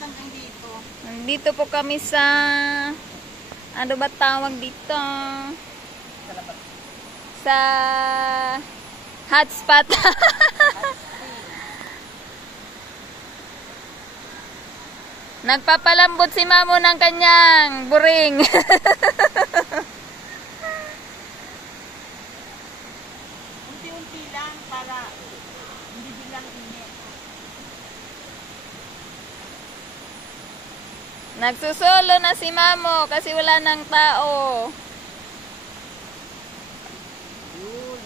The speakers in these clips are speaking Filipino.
hanggang dito. Nandito po kami sa, ano ba tawag dito? Sa hotspot. Nagpapalambot si Mamo ng kanyang buring. Unti-unti lang para hindi bilang init. Nagsusolo na si Mamo kasi wala nang tao. Yun.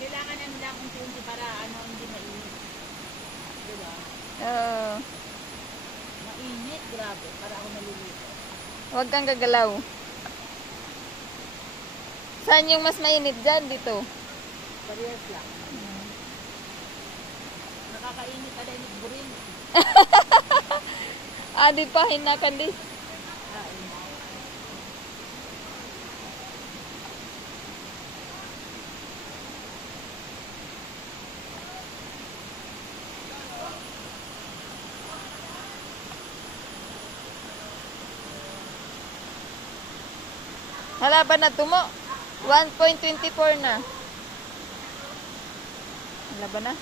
Kailangan ano lang unti-unti para ano hindi mainit. Diba? Oh, Mainit, grabe. Para ako nalilito. huwag kang gagalaw. Saan yung mas mainit dyan? Dito. Parehas lang. Nakakainit ka din burin. Di pa hinakan di. Wala ba na tumo? 1.24 na. Wala ba na?